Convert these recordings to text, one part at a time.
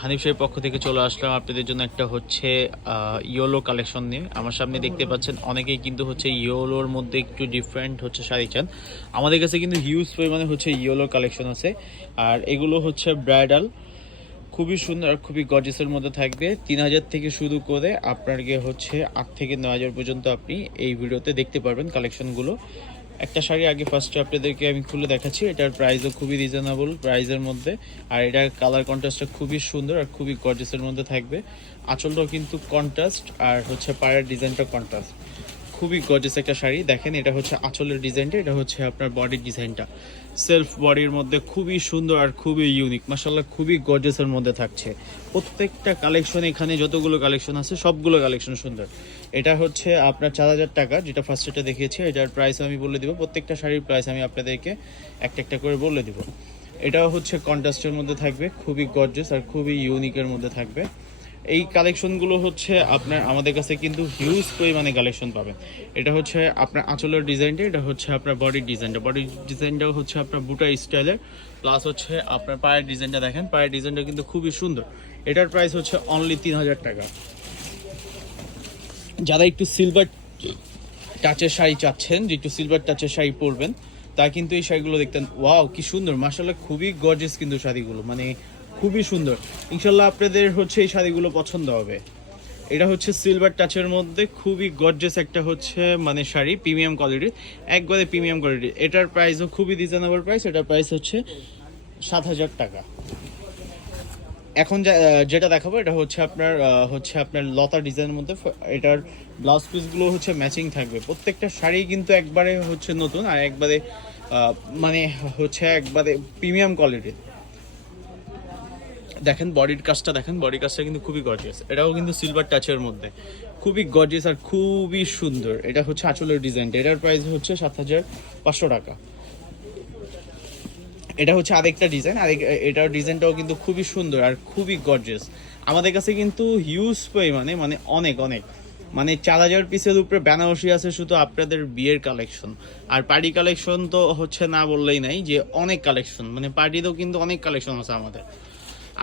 হানিফ সাহেব পক্ষ থেকে চলে আসলাম। আপনাদের জন্য একটা হচ্ছে ইয়োলো কালেকশন নিয়ে। আমার সামনে দেখতে পাচ্ছেন, অনেকেই কিন্তু হচ্ছে ইয়োলোর মধ্যে একটু ডিফারেন্ট হচ্ছে শাড়ি চান। আমাদের কাছে কিন্তু হিউজ পরিমাণে হচ্ছে ইয়োলো কালেকশন আছে। আর এগুলো হচ্ছে ব্রাইডাল খুবই সুন্দর আর খুবই গর্জেসের মধ্যে থাকবে। তিন হাজার থেকে শুরু করে আপনার হচ্ছে আট থেকে নয় হাজার পর্যন্ত আপনি এই ভিডিওতে দেখতে পারবেন কালেকশনগুলো একটা শাড়ি আগে ফার্স্ট আপনাদেরকে আমি খুলে দেখাচ্ছি। এটার প্রাইসও খুবই রিজনেবল প্রাইসের মধ্যে। আর এটার কালার কন্ট্রাস্টটা খুবই সুন্দর আর খুবই গর্জেসের মধ্যে থাকবে। আচলটাও কিন্তু কন্ট্রাস্ট আর হচ্ছে পায়ের ডিজাইনটা কন্ট্রাস্ট খুবই গর্জেস একটা শাড়ি। দেখেন, এটা হচ্ছে আঁচলের ডিজাইনটা, এটা হচ্ছে আপনার বডির ডিজাইনটা। সেলফ বডির মধ্যে খুবই সুন্দর আর খুবই ইউনিক মাসাল্লাহ খুবই গর্জেসের মধ্যে থাকছে। প্রত্যেকটা কালেকশন এখানে যতগুলো কালেকশন আছে, সবগুলো কালেকশন সুন্দর। এটা হচ্ছে আপনার চার হাজার টাকা, যেটা ফার্স্ট এটা দেখিয়েছি, এটার প্রাইস আমি বলে দিব। প্রত্যেকটা শাড়ির প্রাইস আমি আপনাদেরকে একটা একটা করে বলে দিব। এটাও হচ্ছে কন্ট্রাস্টের মধ্যে থাকবে, খুবই গর্জেস আর খুবই ইউনিকের মধ্যে থাকবে। এই কালেকশনগুলো হচ্ছে আপনার, আমাদের কাছে কিন্তু হিউজ পরিমাণে কালেকশন পাবেন। এটা হচ্ছে আপনার আঁচলের ডিজাইনটা এটা হচ্ছে আপনার বডির ডিজাইনটা বডির ডিজাইনটাও হচ্ছে আপনার বুটা স্টাইলের প্লাস হচ্ছে আপনার পায়ের ডিজাইনটা দেখেন, পায়ের ডিজাইনটা কিন্তু খুবই সুন্দর। এটার প্রাইস হচ্ছে অনলি তিন হাজার টাকা। যারা একটু সিলভার টাচের শাড়ি চাচ্ছেন, যে একটু সিলভার টাচের শাড়ি পরবেন তা কিন্তু এই শাড়িগুলো দেখতেন ওয়াও কি সুন্দর মাসাল্লাহ খুবই গর্জেস কিন্তু শাড়িগুলো। মানে খুবই সুন্দর। ইনশাল্লাহ আপনাদের হচ্ছে এই শাড়িগুলো পছন্দ হবে। এটা হচ্ছে সিলভার টাচের মধ্যে খুবই গর্জেস একটা হচ্ছে মানে শাড়ি প্রিমিয়াম কোয়ালিটির একবারে প্রিমিয়াম কোয়ালিটির এটার প্রাইসও খুবই রিজনেবল প্রাইস এটার প্রাইস হচ্ছে সাত হাজার টাকা। এখন যেটা দেখাবো, এটা হচ্ছে আপনার হচ্ছে আপনার লতা ডিজাইনের মধ্যে এটার ব্লাউজ পিসগুলো হচ্ছে ম্যাচিং থাকবে। প্রত্যেকটা শাড়ি কিন্তু একবারে হচ্ছে নতুন আর একবারে মানে হচ্ছে একবারে প্রিমিয়াম কোয়ালিটির দেখেন বডির কাজটা, দেখেন বডির কাজটা কিন্তু খুবই গর্জিয়াস এটাও কিন্তু সিলভার টাচের মধ্যে। খুবই গর্জিয়াস আর খুবই সুন্দর। এটা হচ্ছে আঁচলের ডিজাইনটা এটার প্রাইস হচ্ছে সাত হাজার পাঁচশো টাকা। এটা হচ্ছে আরেকটা ডিজাইন আরেক এটার ডিজাইনটাও কিন্তু খুবই সুন্দর আর খুবই গর্জিয়াস আমাদের কাছে কিন্তু হিউজ পরিমাণে মানে অনেক অনেক। মানে চার হাজার পিসের উপরে বেনারসি আছে শুধু আপনাদের বিয়ের কালেকশন আর পার্টি কালেকশন তো হচ্ছে না বললেই নাই যে অনেক কালেকশন মানে পার্টিতেও কিন্তু অনেক কালেকশন আছে আমাদের।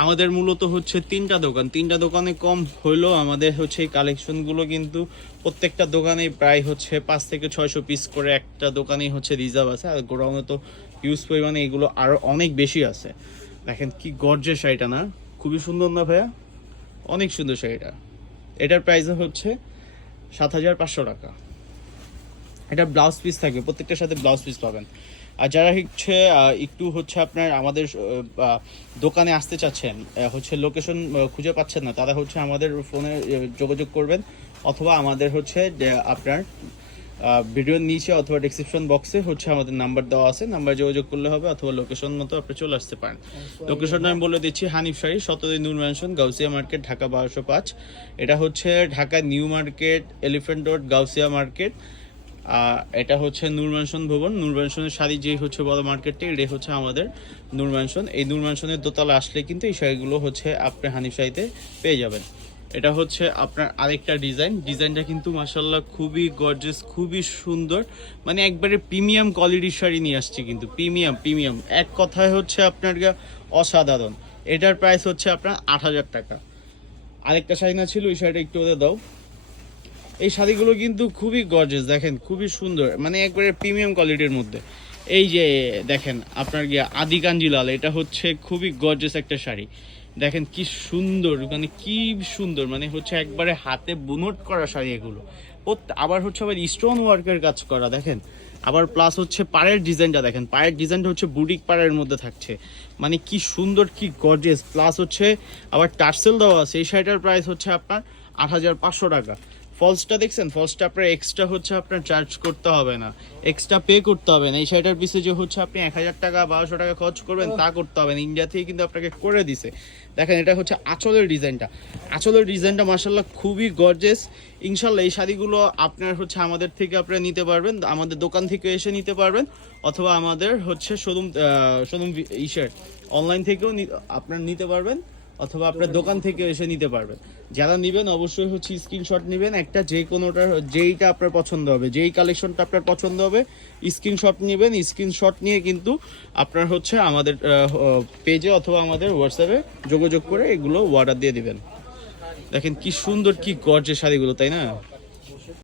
আমাদের মূলত হচ্ছে তিনটা দোকান। তিনটা দোকানে কম হইলেও আমাদের হচ্ছে এই কালেকশনগুলো কিন্তু প্রত্যেকটা দোকানে প্রায় হচ্ছে পাঁচ থেকে ছয়শো পিস করে একটা দোকানেই হচ্ছে রিজার্ভ আছে। আর গোডাউনে তো ইউজ পরিমাণে এগুলো আরও অনেক বেশি আছে। দেখেন কি গর্জের শাড়িটা না? খুবই সুন্দর না ভাইয়া? অনেক সুন্দর শাড়িটা। এটার প্রাইস হচ্ছে সাত হাজার পাঁচশো টাকা। এটা ব্লাউজ পিস থাকবে, প্রত্যেকটার সাথে ব্লাউজ পিস পাবেন। আর যারা হচ্ছে একটু হচ্ছে আপনার আমাদের দোকানে আসতে চাচ্ছেন হচ্ছে লোকেশন খুঁজে পাচ্ছেন না, তারা হচ্ছে আমাদের ফোনে যোগাযোগ করবেন, অথবা আমাদের হচ্ছে আপনার ভিডিওর নিচে অথবা ডিসক্রিপশন বক্সে হচ্ছে আমাদের নাম্বার দেওয়া আছে নাম্বার যোগাযোগ করলে হবে, অথবা লোকেশন মতো আপনি চলে আসতে পারেন। লোকেশনটা আমি বলে দিচ্ছি হানিফ শাড়ি সতী নূর ম্যানশন গাউসিয়া মার্কেট ঢাকা বারোশো পাঁচ। এটা হচ্ছে Dhaka new market elephant road Gausia market এটা হচ্ছে নূর ম্যানশন ভবন। নূর ম্যানশনের শাড়ি যে হচ্ছে বড় মার্কেটটা এটাই হচ্ছে আমাদের নূর ম্যানশন এই নূর ম্যানশনের দোতলা আসলে কিন্তু এই শাড়িগুলো হচ্ছে আপনি হানিফ শাড়িতে পেয়ে যাবেন। এটা হচ্ছে আপনার আরেকটা ডিজাইন। ডিজাইনটা কিন্তু মাসাল্লাহ খুবই গর্জেস খুবই সুন্দর। মানে একবারে প্রিমিয়াম কোয়ালিটির শাড়ি নিয়ে আসছে কিন্তু। প্রিমিয়াম প্রিমিয়াম এক কথায় হচ্ছে আপনার অসাধারণ। এটার প্রাইস হচ্ছে আপনার আট হাজার টাকা। আরেকটা শাড়ি না ছিল, ওই শাড়িটা একটু ওদের দাও। এই শাড়িগুলো কিন্তু খুবই গর্জেস দেখেন, খুবই সুন্দর মানে একবারে প্রিমিয়াম কোয়ালিটির মধ্যে। এই যে, দেখেন, আপনার গিয়া আদি কাঞ্জিলাল এটা হচ্ছে খুবই গর্জেস একটা শাড়ি। দেখেন, কি সুন্দর মানে কি সুন্দর মানে হচ্ছে একবারে হাতে বুনট করা শাড়ি এগুলো। আবার হচ্ছে আবার স্টোন ওয়ার্কের কাজ করা, দেখেন। আবার প্লাস হচ্ছে পায়ের ডিজাইনটা দেখেন পায়ের ডিজাইনটা হচ্ছে বুটিক পাড়ের মধ্যে থাকছে। মানে কি সুন্দর, কি গর্জেস প্লাস হচ্ছে আবার টার্সেল দেওয়া আছে, এই শাড়িটার প্রাইস হচ্ছে আপনার আট হাজার পাঁচশো টাকা। ফলসটা দেখছেন? ফলসটা আপনার এক্সট্রা হচ্ছে আপনার চার্জ করতে হবে না। এক্সট্রা পে করতে হবে না। এই শাড়িটার পিছে যে হচ্ছে আপনি এক হাজার টাকা, বারোশো টাকা খরচ করবেন, তা করতে হবে না। ইন্ডিয়া থেকে কিন্তু আপনাকে করে দিছে। দেখেন, এটা হচ্ছে আঁচলের ডিজাইনটা আঁচলের ডিজাইনটা মার্শাল্লাহ খুবই গর্জেস ইনশাল্লাহ এই শাড়িগুলো আপনার হচ্ছে আমাদের থেকে আপনারা নিতে পারবেন। আমাদের দোকান থেকে এসে নিতে পারবেন। অথবা আমাদের হচ্ছে শোরুম শোরুম ইসের অনলাইন থেকেও আপনার নিতে পারবেন। অথবা আপনার দোকান থেকে এসে নিতে পারবেন। যারা নেবেন অবশ্যই হচ্ছে স্ক্রিনশট নেবেন। একটা যে কোনোটা যেইটা আপনার পছন্দ হবে, যেই কালেকশনটা আপনার পছন্দ হবে স্ক্রিনশট নেবেন। স্ক্রিনশট নিয়ে কিন্তু আপনার হচ্ছে আমাদের পেজে অথবা আমাদের হোয়াটসঅ্যাপে যোগাযোগ করে এগুলো অর্ডার দিয়ে দিবেন। দেখেন কি সুন্দর, কি গর্জে শাড়িগুলো, তাই না?